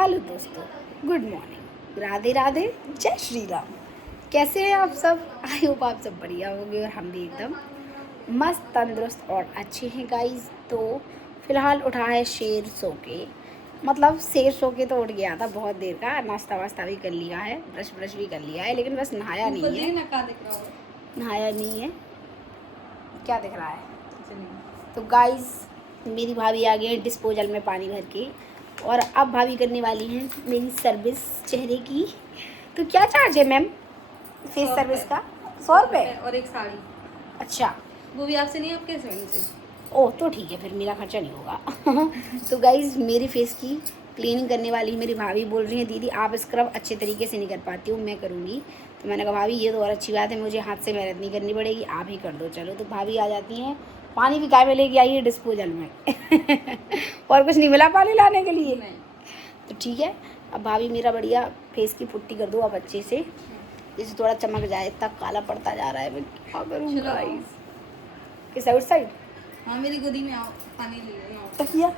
Hello दोस्तों, good morning, Radhe Radhe, जय श्री राम। कैसे हैं आप सब? आई होप आप सब बढ़िया होंगे और हम भी एकदम मस्त तंदुरुस्त और अच्छे हैं गाइस। तो फिलहाल उठा है शेर सो के, मतलब शेर सो के तो उठ गया था बहुत देर का। नाश्ता वास्ता भी कर लिया है, ब्रश भी कर लिया है, लेकिन बस नहाया नहीं है। नहाया नहीं है, क्या दिख रहा है? तो गाइस मेरी भाभी आ गई है डिस्पोजल में पानी भर के, और अब भाभी करने वाली हैं मेरी सर्विस चेहरे की। तो क्या चार्ज है मैम फेस सर्विस का? 100 रुपये और एक साड़ी। अच्छा, वो भी आपसे नहीं, आपके हस्बैंड से। ओह तो ठीक है, फिर मेरा खर्चा नहीं होगा। तो गाइज मेरी फेस की क्लीनिंग करने वाली मेरी भाभी बोल रही है दीदी आप स्क्रब अच्छे तरीके से नहीं कर पाती हूँ, मैं करूँगी। तो मैंने कहा भाभी ये तो और अच्छी बात है, मुझे हाथ से मेहनत नहीं करनी पड़ेगी, आप ही कर दो। चलो, तो भाभी आ जाती हैं। पानी भी काय में लेके आई है डिस्पोजल में। और कुछ नहीं मिला पानी लाने के लिए? नहीं। तो ठीक है, अब भाभी मेरा बढ़िया फेस की पुट्टी कर दो अब अच्छे से, जैसे थोड़ा चमक जाए। इतना काला पड़ता जा रहा है, मैं क्या करूँ गाइस? किस साइड? हाँ, मेरी गोदी में आओ, पानी ले लो। तकिया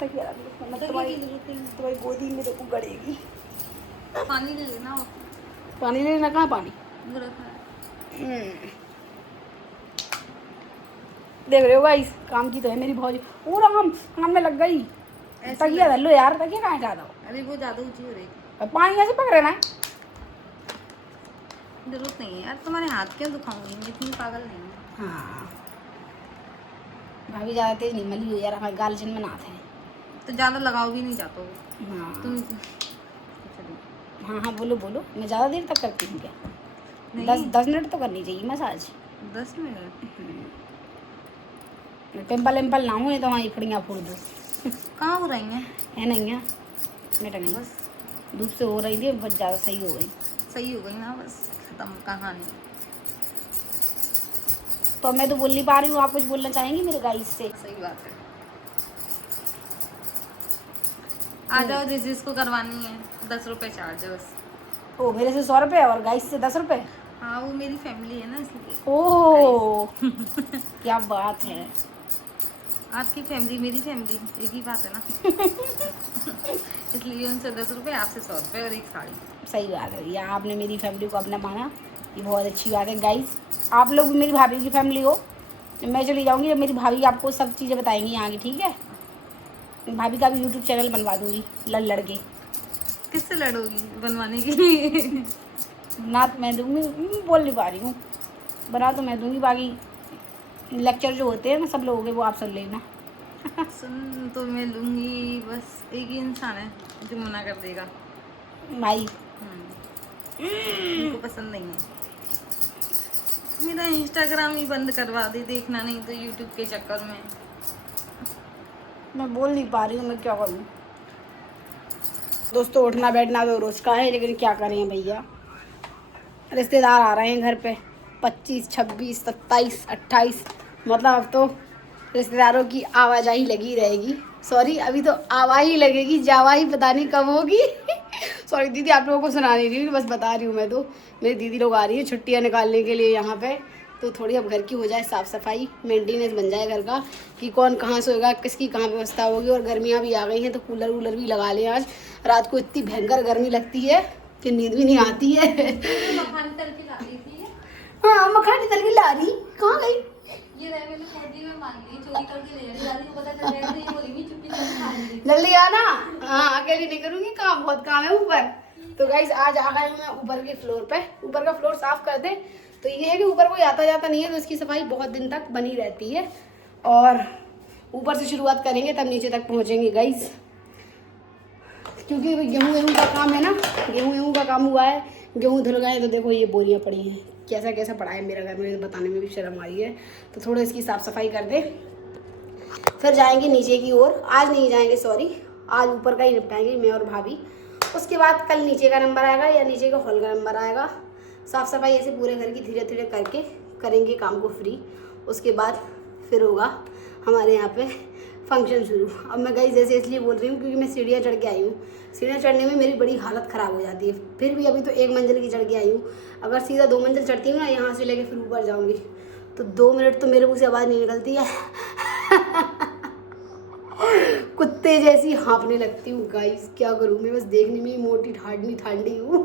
तकिया रख लो, मतलब तुम्हारी गोदी में देखो गड़ेगी। पानी ले लेना। पानी लेना, कहाँ पानी? वो रखा है। देख रहे हो गाइस, काम की तो है मेरी भौजी। ओ राम, काम में लग गई। तकिया धर लो यार, तकिया कहाँ ज्यादा हो? अरे वो ज़्यादा ऊंची हो रही थी। पानी ऐसे पकड़े ना। जरूरत नहीं है यार, तुम्हारे हाथ क्यों दुखाऊंगी, मैं इतनी पागल नहीं हूँ। हाँ भाभी ज़्यादा तेज नहीं मली हो यार, हमारे गाल में नाथ है। तो ज़्यादा लगाओ भी नहीं जाता वो। हाँ तुम हाँ हाँ, बोलो बोलो। मैं ज़्यादा देर तक करती हूँ क्या? नहीं। 10 मिनट तो करनी चाहिए मसाज। 10 मिनट? पिंपल विम्पल ना हो, नहीं तो वहाँ फड़ियाँ फोड़ दो। कहाँ हो रही हैं? है नहीं है, मिट गई। बस धूप से हो रही थी, बहुत ज़्यादा सही हो गई। सही हो गई ना, बस खत्म कहानी। तो मैं तो बोल नहीं पा रही हूँ, आप कुछ बोलना चाहेंगी मेरे गाइस से? सही बात है। आ जाओ, जिसको करवानी है 10 रुपये चार्ज है बस। ओ, मेरे से 100 रुपये और गाइस से 10 रुपये। हाँ, वो मेरी फैमिली है ना इसलिए। ओह क्या बात है। आपकी फैमिली मेरी फैमिली एक ही बात है ना। इसलिए उनसे 10 रुपये, आपसे 100 रुपये और एक साड़ी। सही बात है, या आपने मेरी फैमिली को अपना माना, ये बहुत अच्छी बात है गाइस। आप लोग भी मेरी भाभी की फैमिली हो। मैं चली जाऊँगी जब मेरी भाभी आपको सब चीज़ें बताएंगी यहाँ की, ठीक है? भाभी का भी यूट्यूब चैनल बनवा दूँगी लड़ के। किससे लड़ोगी बनवाने के लिए? ना तो मैं दूँगी, बोल नहीं पा रही हूँ। बना तो मैं दूँगी, बाकी लेक्चर जो होते हैं ना सब लोगों के, वो आप सुन लेना। सुन तो मैं लूँगी, बस एक ही इंसान है जो मना कर देगा। भाई उनको पसंद नहीं है। मेरा इंस्टाग्राम ही बंद करवा दे, देखना नहीं तो यूट्यूब के चक्कर में। मैं बोल नहीं पा रही हूँ, मैं क्या करूँ? दोस्तों उठना बैठना तो रोज का है, लेकिन क्या करें भैया, रिश्तेदार आ रहे हैं घर पे। 25, 26, 27, 28, मतलब अब तो रिश्तेदारों की आवाजाही लगी रहेगी। सॉरी, अभी तो आवाही लगेगी, जावाही पता नहीं कब होगी। सॉरी दीदी, आप लोगों को सुना नहीं रही हूँ, बस बता रही हूँ। मैं तो, मेरी दीदी लोग आ रही हैं छुट्टियाँ निकालने के लिए यहाँ पे, तो थोड़ी अब घर की हो जाए साफ़ सफाई, मेंटेनेंस बन जाए घर का, कि कौन कहाँ सोएगा, किसकी कहाँ व्यवस्था होगी। और गर्मियाँ भी आ गई हैं, तो कूलर वूलर भी लगा लें। आज रात को इतनी भयंकर गर्मी लगती है कि नींद भी नहीं आती है। हाँ, मखानी तल के ला रही, कहाँ गई? जल्दी आना। हाँ, अकेली नहीं करूँगी काम, बहुत काम है ऊपर। तो गाइस आज आ गए मैं ऊपर के फ्लोर पे। ऊपर का फ्लोर साफ कर दे, तो ये है कि ऊपर कोई आता जाता नहीं है, तो इसकी सफाई बहुत दिन तक बनी रहती है। और ऊपर से शुरुआत करेंगे तब नीचे तक पहुँचेंगे गाइस, क्योंकि गेहूँ का काम है ना, गेहूँ का काम हुआ है, गेहूँ धुल गए। तो देखो ये बोरियाँ पड़ी हैं, कैसा कैसा पड़ा है मेरा घर में, बताने में भी शर्म आ रही है। तो थोड़ा इसकी साफ़ सफाई कर दे, फिर जाएंगे नीचे की ओर। आज नहीं जाएंगे, सॉरी, आज ऊपर का ही निपटाएंगे मैं और भाभी। उसके बाद कल नीचे का नंबर आएगा या नीचे का हॉल का नंबर आएगा। साफ़ सफाई ऐसे पूरे घर की धीरे धीरे करके करेंगे काम को फ्री। उसके बाद फिर होगा हमारे यहाँ पे फंक्शन शुरू। अब मैं गई जैसे इसलिए बोल रही हूँ क्योंकि मैं सीढ़ियाँ चढ़ के आई हूँ। सीढ़ियाँ चढ़ने में मेरी बड़ी हालत ख़राब हो जाती है, फिर भी अभी तो 1 मंजिल की चढ़ के आई हूँ। अगर सीधा 2 मंजिल चढ़ती हूँ ना, यहाँ से लेके फिर ऊपर जाऊँगी, तो 2 मिनट तो मेरे मुँह से आवाज़ नहीं निकलती है। कुत्ते जैसी हाँफने लगती हूँ गाइस, क्या करूँ मैं, बस देखने में ही मोटी ठाडनी ठांडी हूँ।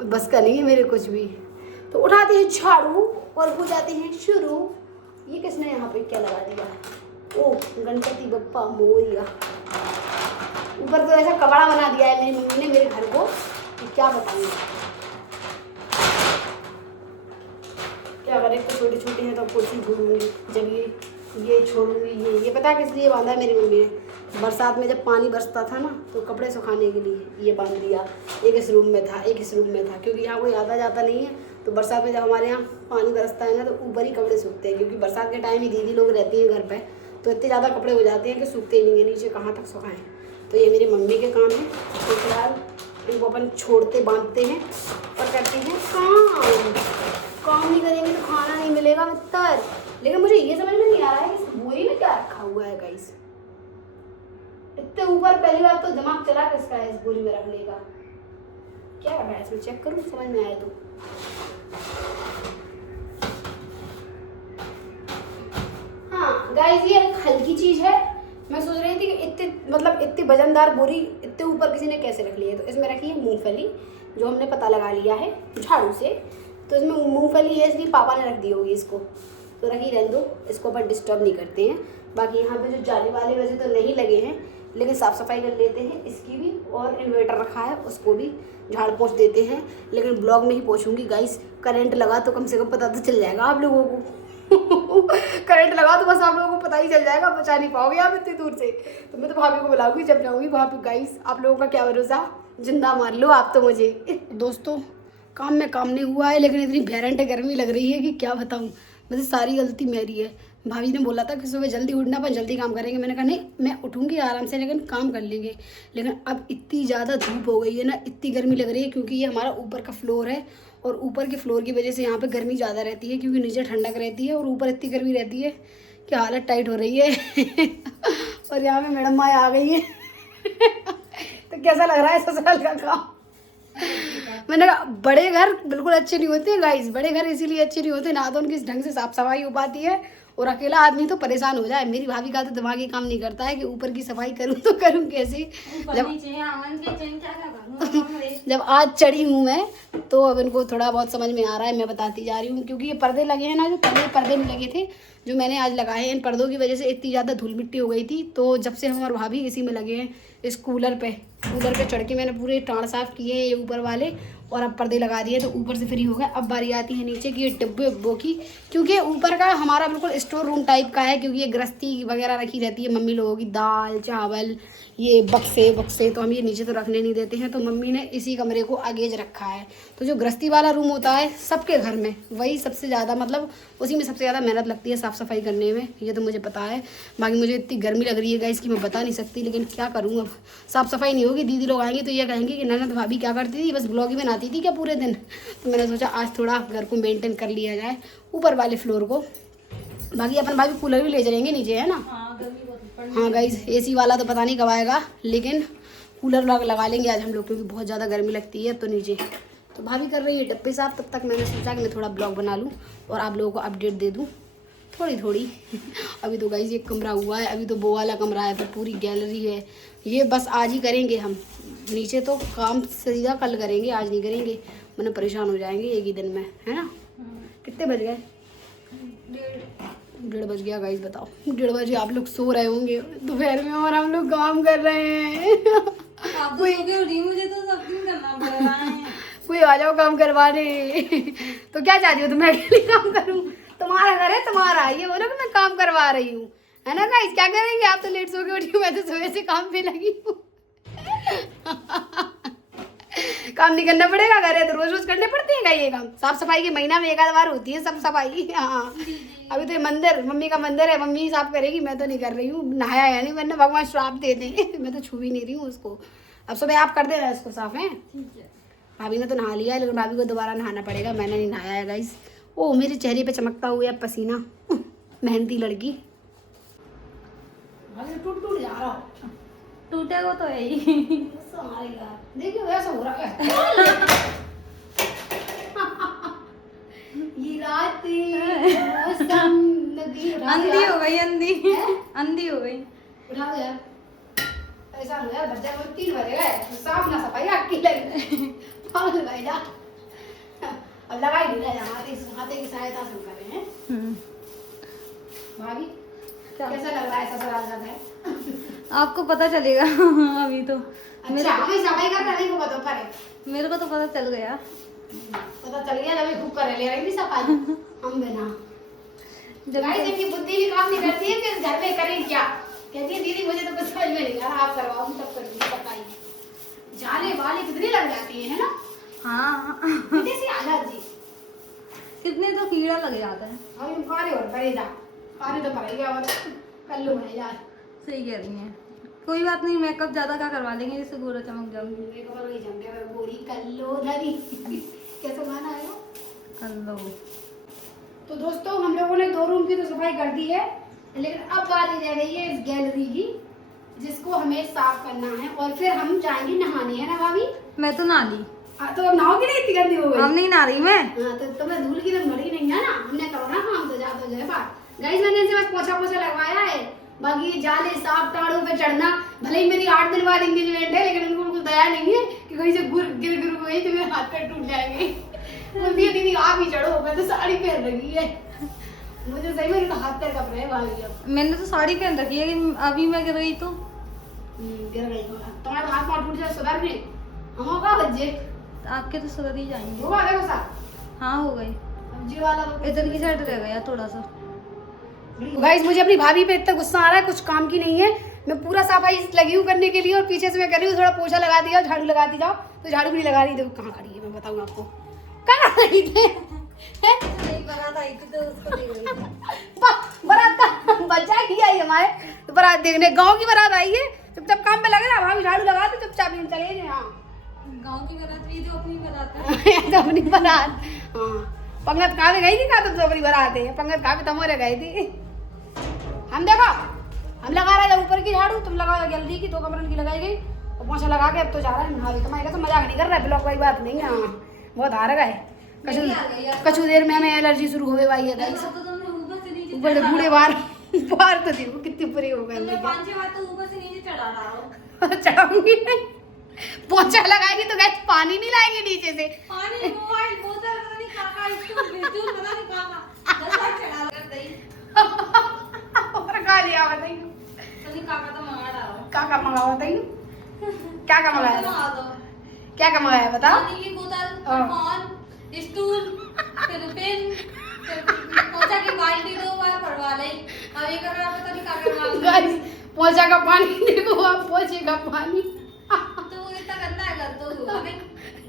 बस का नहीं है मेरे कुछ भी। तो उठाते हैं झाड़ू और हो जाते हैं शुरू। ये किसने यहाँ पे क्या लगा दिया? ओ गणपति बप्पा मोरिया। ऊपर तो ऐसा कपड़ा बना दिया है मेरी मम्मी ने मेरे घर को, क्या बताऊँ क्या करें। तो छोटे छोटे हैं तो कुर्सी ढूंढूंगी, जब ये छोड़ूंगी। ये पता है किस लिए बांधा है मेरी मम्मी ने? बरसात में जब पानी बरसता था ना तो कपड़े सुखाने के लिए ये बांध दिया। एक इस रूम में था, एक इस रूम में था, क्योंकि यहाँ कोई आता जाता नहीं है। तो बरसात में जब हमारे यहाँ पानी बरसता है ना तो ऊपर ही कपड़े सूखते हैं, क्योंकि बरसात के टाइम ही दीदी लोग रहती हैं घर पर, तो इतने ज़्यादा कपड़े हो जाते हैं कि सूखते ही नहीं है, नीचे कहाँ तक सुखाएं। तो ये मेरी मम्मी के काम है। तो फिलहाल इनको अपन छोड़ते बांधते हैं और करते हैं काम नहीं करेंगे तो खाना नहीं मिलेगा मित्र। लेकिन मुझे ये समझ में नहीं आ रहा है कि इस बोरी में क्या रखा हुआ है गाइस। इतने ऊपर पहली बात तो दिमाग चला किसका है इस बोरी में रखने का? क्या रखा है इसमें, चेक करूँ समझ में आए तो। हाँ गाइस ये एक हल्की चीज है। मैं सोच रही थी कि इतनी वजनदार बोरी इतने ऊपर किसी ने कैसे रख ली है। तो इसमें रखी है मूंगफली, जो हमने पता लगा लिया है झाड़ू से। तो इसमें मूंगफली है इसलिए पापा ने रख दी होगी इसको, तो रखी रहने दो, इसको अपन डिस्टर्ब नहीं करते हैं। बाकी यहाँ पे जो जाली वाले वैसे तो नहीं लगे हैं, लेकिन साफ़ सफाई कर लेते हैं इसकी भी। और इन्वर्टर रखा है उसको भी झाड़ पोंछ देते हैं, लेकिन ब्लॉग में ही पोंछूंगी गाइस। करंट लगा तो कम से कम पता तो चल जाएगा आप लोगों को। करंट लगा तो बस आप लोगों को पता ही चल जाएगा, बचा नहीं पाओगे आप इतनी दूर से। तो मैं तो भाभी को बुलाऊंगी जब जाऊँगी वहाँ पे गाइस। आप लोगों का क्या भरोसा, जिंदा मार लो आप तो मुझे। दोस्तों काम में काम नहीं हुआ है, लेकिन इतनी भयंकर गर्मी लग रही है कि क्या बताऊँ। वैसे सारी गलती मेरी है। भाभी ने बोला था कि सुबह जल्दी उठना, पर जल्दी काम करेंगे। मैंने कहा नहीं मैं उठूँगी आराम से, लेकिन काम कर लेंगे। लेकिन अब इतनी ज़्यादा धूप हो गई है ना, इतनी गर्मी लग रही है, क्योंकि ये हमारा ऊपर का फ्लोर है और ऊपर के फ्लोर की वजह से यहाँ पे गर्मी ज़्यादा रहती है, क्योंकि नीचे ठंडक रहती है और ऊपर इतनी गर्मी रहती है कि हालत टाइट हो रही है। और यहाँ पे मैडम माँ आ गई है। तो कैसा लग रहा है ससुराल का काम? मैंने कहा बड़े घर बिल्कुल अच्छे नहीं होते गाइस। बड़े घर इसीलिए अच्छे नहीं होते, ना तो उनकी ढंग से साफ सफाई हो पाती है, और अकेला आदमी तो परेशान हो जाए। मेरी भाभी का तो दिमाग ही काम नहीं करता है कि ऊपर की सफाई करूँ तो करूँ कैसे। जब आज चढ़ी हूँ मैं, तो अब इनको थोड़ा बहुत समझ में आ रहा है, मैं बताती जा रही हूँ। क्योंकि ये पर्दे लगे हैं ना, जो पहले पर्दे नहीं लगे थे, जो मैंने आज लगाए हैं, इन पर्दों की वजह से इतनी ज़्यादा धूल मिट्टी हो गई थी। तो जब से हम और भाभी इसी में लगे हैं, इस कूलर पे चढ़ के मैंने पूरे टाँड़ साफ किए हैं ये ऊपर वाले, और अब पर्दे लगा दिए तो ऊपर से फ्री हो गया। अब बारी आती है नीचे की, ये डिब्बे उब्बों की, क्योंकि ऊपर का हमारा बिल्कुल स्टोर रूम टाइप का है, क्योंकि ये गृहस्थी वगैरह रखी रहती है मम्मी लोगों की, दाल चावल ये बक्से, तो हम ये नीचे तो रखने नहीं देते हैं। तो मम्मी ने इसी कमरे को आगेज रखा है। तो जो गृहस्थी वाला रूम होता है सबके घर में, वही सबसे ज़्यादा मतलब उसी में सबसे ज़्यादा मेहनत लगती है साफ़ सफाई करने में, ये तो मुझे पता है। बाकी मुझे इतनी गर्मी लग रही है गाइस कि मैं बता नहीं सकती, लेकिन क्या करूँ, अब साफ़ सफाई नहीं होगी, दीदी लोग आएंगे तो ये कहेंगे कि ननद भाभी क्या करती थी, बस ब्लॉग ही बनाती थी क्या पूरे दिन। तो मैंने सोचा आज थोड़ा घर को मेंटेन कर लिया जाए, ऊपर वाले फ्लोर को। बाकी अपन भाभी कूलर भी ले जाएंगे नीचे, है ना? हाँ गाइस एसी वाला तो पता नहीं कब आएगा, लेकिन कूलर लगा लेंगे आज हम लोग, क्योंकि बहुत ज़्यादा गर्मी लगती है। तो नीचे तो भाभी कर रही है डब्बे साफ, तब तक मैंने सोचा कि मैं थोड़ा ब्लॉग बना लूँ और आप लोगों को अपडेट दे दूँ थोड़ी थोड़ी। अभी तो गाइस एक कमरा हुआ है, अभी तो वो वाला कमरा है, फिर पूरी गैलरी है। ये बस आज ही करेंगे हम, नीचे तो काम सीधा कल करेंगे, आज नहीं करेंगे, मैंने परेशान हो जाएंगे एक ही दिन में, है ना? कितने बज गए? 1:30 बज गया गाइस। बताओ 1:30 बजे आप लोग सो रहे होंगे दोपहर में, और हम लोग काम कर रहे हैं। मुझे तो सब दिन करना पड़ रहा है। कोई आ जाओ काम करवाने। तो क्या चाहती हो, तो मैं अकेले काम करूँ? तुम्हारा घर है तुम्हारा, ये बोलो कि मैं काम करवा रही हूँ, है ना गाइस? क्या करेंगे, आप तो लेट सो के उठी, मैं तो सुबह से काम पे लगी हूँ। काम नहीं करना पड़ेगा, घर है तो रोज रोज करने पड़ते हैं क्या ये काम? साफ सफाई के महीना में एक आध बार होती है सब सफाई। हाँ अभी तो ये मंदिर, मम्मी का मंदिर है, मम्मी ही साफ करेगी, मैं तो नहीं कर रही हूँ। नहाया है नहीं, वरना भगवान श्राप दे देंगे। मैं तो छू भी नहीं रही हूँ उसको। अब सुबह आप कर देना इसको साफ, है? भाभी ने तो नहा लिया है, लेकिन भाभी को दोबारा नहाना पड़ेगा, मैंने नहीं नहाया है गाइस। ओ मेरे चेहरे पे चमकता हुआ पसीना, मेहनती लड़की। टूट जा रहा हो, टूटेगा तो है ही। देखिए वैसा हो रहा है। ये रात मौसम नदी अंधी हो गई, अंधी हो गई। उठा दो यार, परेशान हो यार, बच्चा को 3 बजे गए तो साफ ना सफाई आपकी लगी पागल भाई जा। अब लगा ही नहीं रहा, हाथे की सहायता से कर रहे हैं। भाभी कैसा लग रहा है ससुराल का घर? आपको पता चलेगा अभी तो। अच्छा हमें सफाई करना नहीं को पता पर मेरे को तो पता चल गया। पता चल गया जब खूब कर ले रही थी सफाई हम बिना। गाइस इनकी बुद्धि भी काम नहीं करती है कि घर में करें क्या। कहती है दीदी मुझे तो कुछ समझ में नहीं आ रहा, आप करवाओ तब करूंगी सफाई। जाले वाले कितनी लग जाती है ना। हाँ कितनी सी हालत जी, कितने तो कीड़ा लग जाता है। हम पारे और परेजा पारे तो पड़ेगा और कर लो भाई यार। सही कह रही हैं। कोई बात नहीं, मेकअप ज्यादा का करवा लेंगे जिससे गोरा चमक जाऊंगी। मेरे को नहीं जम गया गोरी कर लो धरी कैसा गाना है वो कर लो। तो दोस्तों हम लोगों ने 2 रूम की तो सफाई कर दी है, लेकिन अब बारी रह गई है इस गैलरी की जिसको हमें साफ करना है और फिर हम जाएंगे नहाने, है ना भाभी? मैं तो नहा ली। तो अब नहाओगी नहीं, इतनी गंदी हो गई। हम नहीं नहा रही मैं। हाँ तो तुम्हें धूल की तो मरी नहीं है ना, हमने करो ना काम तो जा तो जाए बात। गाइस मैंने इनसे बस पोछा लगवाया है, बाकी जाले साफ टाड़ों पे चढ़ना भले ही मेरी 8 दिन बाद एंगेजमेंट है, लेकिन उनको कुछ दया नहीं है कि कहीं से गिर गई तो मेरे हाथ पैर टूट जाएंगे। बोलती है दीदी आप ही चढ़ो, मैं तो साड़ी पहन रखी है। मुझे सही में तो हाथ पैर कप रहे हैं भाभी। अब मैंने तो साड़ी पहन रखी है कि अभी मैं गिर गई तो गिर गई तुम्हारे हाथ पाँव टूट जाए सुधर भी हम का बच्चे आपके तो सुधर ही जाएंगे। वो आ देखो साहब हाँ हो गई। अब जी वाला इधर की साइड रह गया थोड़ा सा। गाइस मुझे अपनी भाभी पे इतना गुस्सा आ रहा है, कुछ काम की नहीं है। मैं पूरा सफाई लगी हूँ करने के लिए और पीछे से मैं कर रही हूँ थोड़ा पोछा लगा दिया, झाड़ू लगाती जाओ, तो झाड़ू भी नहीं लगा रही। देखो कहाँ खड़ी है, मैं बताऊँ आपको कहाँ खड़ी थे। बारात आई थी तो उसको देख रही थी। बारात का बच्चा ही आई हमारे तो बारात देखने, गाँव की बारात आई है। चुपचाप काम पे लगे ना, भाभी झाड़ू लगा दो चुपचाप चले जाए। हाँ गाँव की बारात भी तो अपनी बारात है। तो अपनी बारात। हाँ पंगत कहाँ गई थी, कहा तुम तो अपनी बारात है, पंगत कहाँ पे तमोरे गई थी। हम देखो हम लगा रहे थे ऊपर की झाड़ू, तुम लगा रहे जल्दी की 2 कमरन की लगाई गई और पोछा लगा के अब तो जा रहा है भाभी। तुम्हारे तो मजाक नहीं कर रहा है, ब्लॉक वाली बात नहीं है। हाँ बहुत हार गए, कछु देर में हमें एलर्जी शुरू हो गई है। ऊपर से बूढ़े बाहर तो देखो कितनी बुरी हो गई। चढ़ाऊंगी नहीं, पोछा लगाएगी तो गैस पानी नहीं लाएगी नीचे से। पानी मोबाइल बोतल पता नहीं कहां इसको बिल्कुल पता नहीं कहां 10 बार चढ़ा कर दई और खा लिया बताइए। तो काका तो मंगा डालो। काका मंगाओ बताइए क्या क्या मंगाया, मंगा दो। क्या क्या मंगाया बताओ। पानी की बोतल, फोन, स्टूल, फिर पेन, फिर पोछा की बाल्टी 2 बार भरवा ली। अब ये कर रहा पता नहीं क्या करना। गाइस पोछा का पानी देखो, आप पोछे का पानी तो वो इतना गंदा है घर तो हुआ नहीं।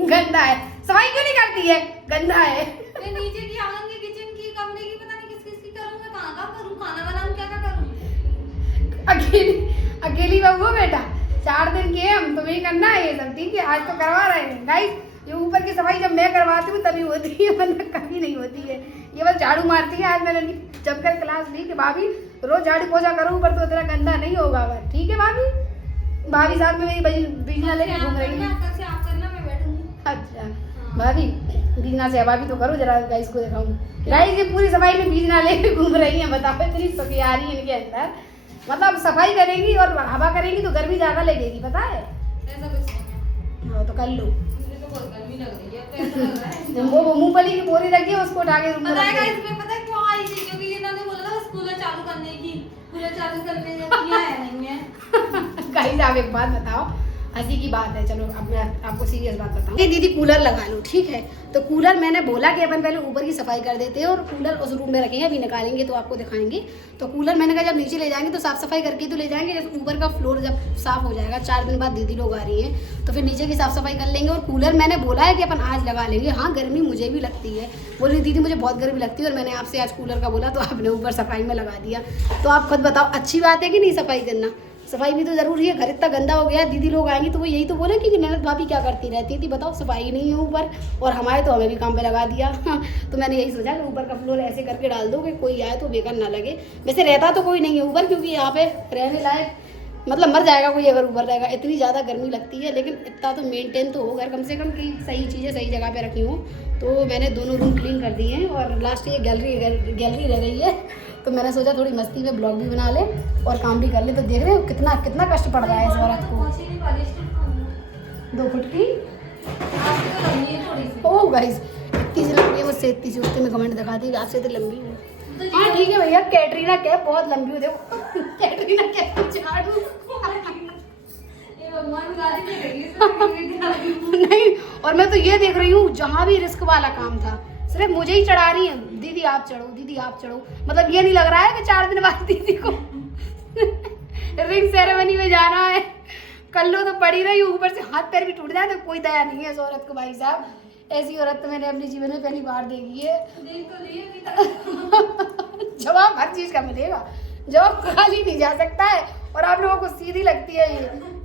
गंदा है, सफाई क्यों नहीं करती है, गंदा है। मैं नीचे की आंगन की किचन की कमरे की पता नहीं किस की करूंगा, कहां करूं, खाना बनाऊं क्या करूं। अकेली बहू हो बेटा, 4 दिन के हम तुम्हें करना है ये सब, ठीक है। आज तो करवा रहे हैं गाइस, ये ऊपर की सफाई जब मैं करवाती हूँ तभी होती है, वरना कभी नहीं होती है। ये बस झाड़ू मारती है। आज मैंने जब कर क्लास ली कि भाभी रोज झाड़ू पोछा करो, ऊपर तो इतना गंदा नहीं होगा अगर, ठीक है भाभी। भाभी साथ में मेरी बीजना लेके घूम रही है। अच्छा भाभी बीजना से भाभी तो करो जरा, गाइस को दिखाऊं। गाइस ये पूरी सफाई में बीजना लेके घूम रही है, बताओ इतनी सफाई इनके अंदर। मतलब सफाई करेंगी और हवा करेंगी तो गर्मी ज्यादा लगेगी, पता है। ऐसा कुछ नहीं है। तो कर लो। मुझे तो बहुत गर्मी लग रही है, तो ऐसा लग रहा है वो मूंगफली की बोरी रखी है, उसको उठा के रूम में पता रख है दो। इसमें पता है क्यों आई थी, क्योंकि इन्होंने बोला था स्कूल चालू करने की, स्कूल चालू करने किया है नहीं है। गाइस आप एक बात बताओ, हंसी की बात है, चलो अब मैं आपको सीरियस बात बताऊं। ये दीदी कूलर लगा लो, ठीक है। तो कूलर मैंने बोला कि अपन पहले ऊपर की सफाई कर देते हैं और कूलर उस रूम में रखेंगे, अभी निकालेंगे तो आपको दिखाएंगे। तो कूलर मैंने कहा जब नीचे ले जाएंगे तो साफ सफाई करके तो ले जाएंगे, जब ऊपर का फ्लोर जब साफ हो जाएगा, 4 दिन बाद दीदी लोग आ रही हैं तो फिर नीचे की साफ सफाई कर लेंगे। और कूलर मैंने बोला है कि अपन आज लगा लेंगे। हाँ गर्मी मुझे भी लगती है, बोली दीदी मुझे बहुत गर्मी लगती है और मैंने आपसे आज कूलर का बोला तो आपने ऊपर सफाई में लगा दिया। तो आप खुद बताओ अच्छी बात है कि नहीं सफाई करना। सफाई भी तो जरूरी है, घर इतना गंदा हो गया है। दीदी लोग आएंगे तो वो यही तो बोले कि ननद भाभी क्या करती रहती थी, बताओ सफाई नहीं है ऊपर, और हमारे तो हमें भी काम पे लगा दिया। तो मैंने यही सोचा कि ऊपर का फ्लोर ऐसे करके डाल दो कि कोई आए तो बेकार ना लगे। वैसे रहता तो कोई नहीं है ऊपर, क्योंकि यहाँ पे रहने लायक मतलब मर जाएगा कोई अगर ऊपर रहेगा, इतनी ज़्यादा गर्मी लगती है। लेकिन इतना तो मेंटेन तो हो घर कम से कम कि सही चीज़ें सही जगह पे रखी हूँ। तो मैंने दोनों रूम क्लीन कर दिए हैं और लास्ट ये गैलरी रह गई है। तो मैंने सोचा थोड़ी मस्ती में ब्लॉग भी बना ले और काम भी कर ले। तो देख रहे हो कितना कितना कष्ट पड़ रहा है इस औरत को। 2 फुट की ओह गाइस, इतनी सी लंबी है मुझसे, इतनी सी। उससे मैं कमेंट दिखाती कि आपसे तो लंबी हूँ। हाँ ठीक है भैया, कैटरीना कैफ बहुत लंबी हो। देखो कैटरीना कैफ झाड़ू नहीं। और मैं तो ये देख रही हूँ जहाँ भी रिस्क वाला काम था सिर्फ मुझे ही चढ़ा रही है। दीदी आप चढ़ो, दीदी आप चढ़ो। मतलब ये नहीं लग रहा है कि 4 दिन बाद दीदी को रिंग सेरेमनी में जाना है। कर लो तो पड़ी रही, ऊपर से हाथ पैर भी टूट जाए तो कोई दया नहीं है इस औरत को। भाई साहब ऐसी औरत तो मैंने अपने जीवन में पहली बार देखी है। जवाब हर चीज का मिलेगा, जवाब खाली नहीं जा सकता है। और आप लोगों को सीधी लगती है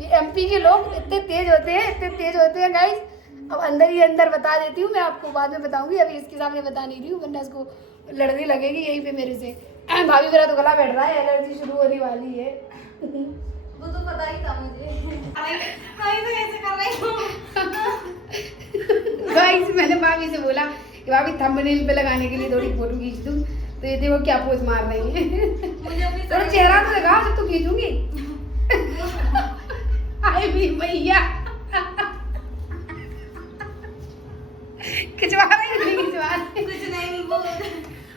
ये एमपी के लोग इतने तेज होते हैं, इतने तेज होते हैं गाइस। अब अंदर ही अंदर बता देती हूँ मैं आपको, बाद में बताऊंगी, अभी इसके सामने बता नहीं रही हूँ वरना इसको लड़ने लगेगी यहीं पे मेरे से। भाभी मेरा तो गला बैठ रहा है, एलर्जी शुरू होने वाली है। वो तो पता ही था मुझे। तो ऐसे कर रही हूँ। गाइस मैंने भाभी से बोला कि भाभी थंबनेल पे लगाने के लिए थोड़ी फोटो खींच दूँ। तो ये देखो क्या पोज मार रही है। मुझे अपनी थोड़ा चेहरा तो लगा, जब तो खींचूंगी। हाय भी भैया खिंचवा रही नहीं खिंचवा रही। कुछ नहीं,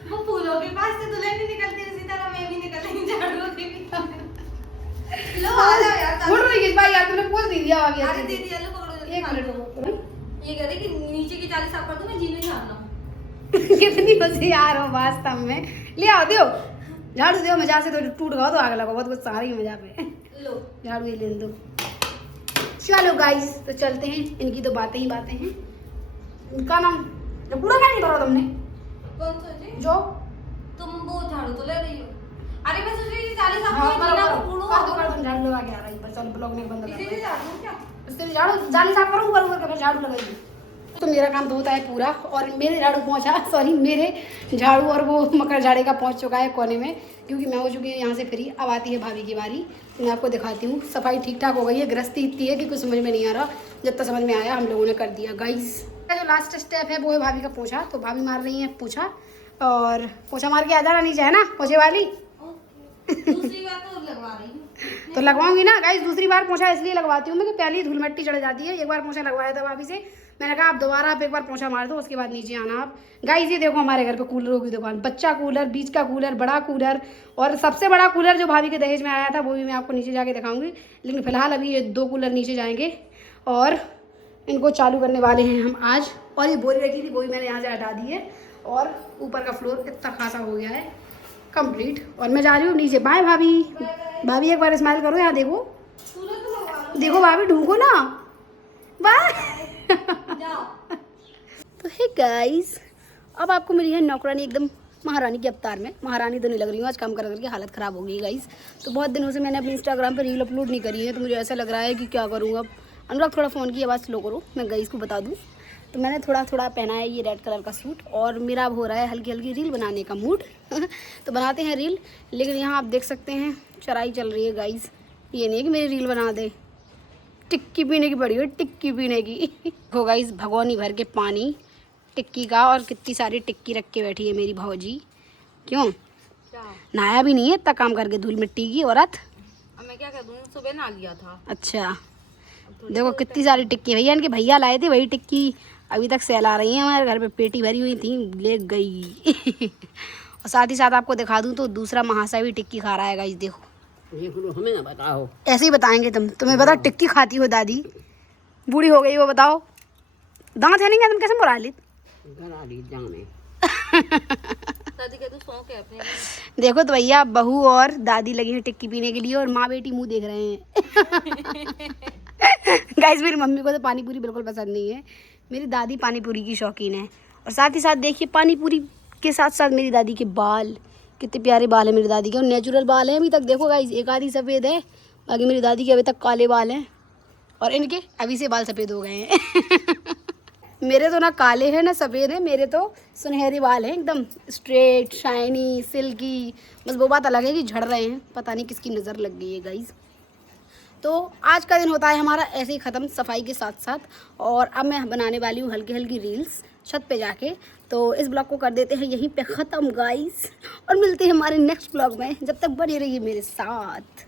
वो फूलों के पास से दुल्हन नहीं निकलती, इसी तरह मैं भी निकलूंगी झाड़ू के भी। लो आ जाओ यार। मुड़ रही है भाई यार, तूने पोज दे दिया अभी। अरे दे दिया, लो पकड़ो। 1 मिनट रुको। ये कह रही कि नीचे की जाली साफ कर दूं, मैं जीने झाड़ना। कितनी होशियार हो वास्तव में। ले आओ, दो झाड़ू, दो मजा से। तो टूट गया तो आग लगा, बहुत कुछ सारी मजा पे। लो झाड़ू ही ले दो। चलो गाइस तो चलते हैं, इनकी तो बातें ही बातें हैं। इनका नाम जो पूरा क्या नहीं करा तुमने? कौन सा जी? जो तुम वो झाड़ू तो ले रही हो। अरे मैं सोच रही थी जाली साफ हाँ, करो, जीना को कूड़ो। कर दो, झाड़ू लगा के आ रही है। चलो ब्लॉग में बंद कर इसी से झाड़ू क्या? इससे झाड़ू जाली साफ करूँ, ऊपर ऊपर के फिर झाड़ू लगाइए। तो मेरा काम तो होता है पूरा। और मेरे झाड़ू पहुंचा, सॉरी मेरे झाड़ू और वो मकर झाड़े का पहुंच चुका है कोने में, क्योंकि मैं हो चुकी हूँ यहाँ से फ्री। अब आती है भाभी की बारी। तो मैं आपको दिखाती हूँ। सफाई ठीक ठाक हो गई है, गृहस्थी इतनी है कि कुछ समझ में नहीं आ रहा। जितना समझ में आया हम लोगों ने कर दिया। गाइस जो लास्ट स्टेप है वो है भाभी का पोछा। तो भाभी मार रही है पोछा, और पोछा मार के आ जाना नीचे, है ना पोछे वाली। दूसरी बार तो लगवा रही हूँ तो लगवाऊंगी ना गाइस, दूसरी बार पोछा इसलिए लगवाती हूँ मैं कि पहले ही धूल मिट्टी चढ़ जाती है। एक बार पोछा लगवाया था भाभी से, मैंने कहा आप दोबारा आप एक बार पोछा मार दो, उसके बाद नीचे आना आप। गाइस ये देखो हमारे घर पे कूलरों की दुकान, बच्चा कूलर, बीच का कूलर, बड़ा कूलर, और सबसे बड़ा कूलर जो भाभी के दहेज में आया था वो भी मैं आपको नीचे जाके दिखाऊंगी। लेकिन फिलहाल अभी ये 2 कूलर नीचे जाएंगे और इनको चालू करने वाले हैं हम आज। और ये बोरी रखी थी वो भी मैंने यहाँ से हटा दी है, और ऊपर का फ्लोर इतना खासा हो गया है कंप्लीट। और मैं जा रही हूँ नीचे। बाय भाभी। भाभी एक बार स्माइल करो, यहाँ देखो, देखो भाभी ढूंढो ना। बाय। तो हे गाइस, अब आपको मिली है नौकरानी एकदम महारानी के अवतार में। महारानी तो नहीं लग रही हूँ, आज काम कर करके हालत ख़राब हो गई गाइस। तो बहुत दिनों से मैंने अपने इंस्टाग्राम पर रील अपलोड नहीं करी है, तो मुझे ऐसा लग रहा है कि क्या करूँगा। अनुराग थोड़ा फ़ोन की आवाज़ स्लो करो, मैं गाइस को बता दूँ। तो मैंने थोड़ा थोड़ा पहना है ये रेड कलर का सूट, और मेरा अब हो रहा है हल्की हल्की रील बनाने का मूड। तो बनाते हैं रील। लेकिन यहाँ आप देख सकते हैं चराई चल रही है गाइस। ये नहीं कि मेरी रील बना दे, टिक्की पीने की पड़ी हुई, टिक्की पीने की। हो गाइस भगोनी भर के पानी टिक्की का, और कितनी सारी टिक्की रख के बैठी है मेरी भौजी। क्यों नहाया भी नहीं है इतना काम करके, धूल मिट्टी की औरत। अब मैं क्या कर दूँ, सुबह नहा लिया था। अच्छा देखो कितनी सारी टिक्की, भैया इनके भैया लाए थे वही टिक्की अभी तक सेल आ रही है हमारे घर पे। पेटी भरी हुई थी, ले गई। और साथ ही साथ आपको दिखा दूँ तो दूसरा महाशय भी टिक्की खा रहा है गाइस। देखो हमें ना बताओ, ऐसे ही बताएंगे तुम्हें पता टिक्की खाती हो दादी, बूढ़ी हो गई वो, बताओ दांत है नहीं क्या, तुम कैसे मुरा ली? दादी का तो शौक है अपने। देखो तो भैया बहू और दादी लगी है टिक्की पीने के लिए, और माँ बेटी मुंह देख रहे हैं। गाइस मेरी मम्मी को तो पानी पूरी बिल्कुल पसंद नहीं है, मेरी दादी पानी पूरी की शौकीन है। और साथ ही साथ देखिए पानी पूरी के साथ साथ मेरी दादी के बाल, कितने प्यारे बाल है मेरी दादी के, और नेचुरल बाल हैं अभी तक। देखो गाइस एक आधी सफ़ेद है, बाकी मेरी दादी के अभी तक काले बाल हैं, और इनके अभी से बाल सफ़ेद हो गए हैं। मेरे तो ना काले हैं ना सफ़ेद है, मेरे तो सुनहरे बाल हैं एकदम स्ट्रेट शाइनी सिल्की। बस वो बात अलग है कि झड़ रहे हैं, पता नहीं किसकी नज़र लग गई है गाइस। तो आज का दिन होता है हमारा ऐसे ही ख़त्म सफाई के साथ साथ। और अब मैं बनाने वाली हूँ हल्की हल्की रील्स छत पे जाके। तो इस ब्लॉग को कर देते हैं यहीं पे ख़त्म गाइस, और मिलते हैं हमारे नेक्स्ट ब्लॉग में। जब तक बने रहिए मेरे साथ।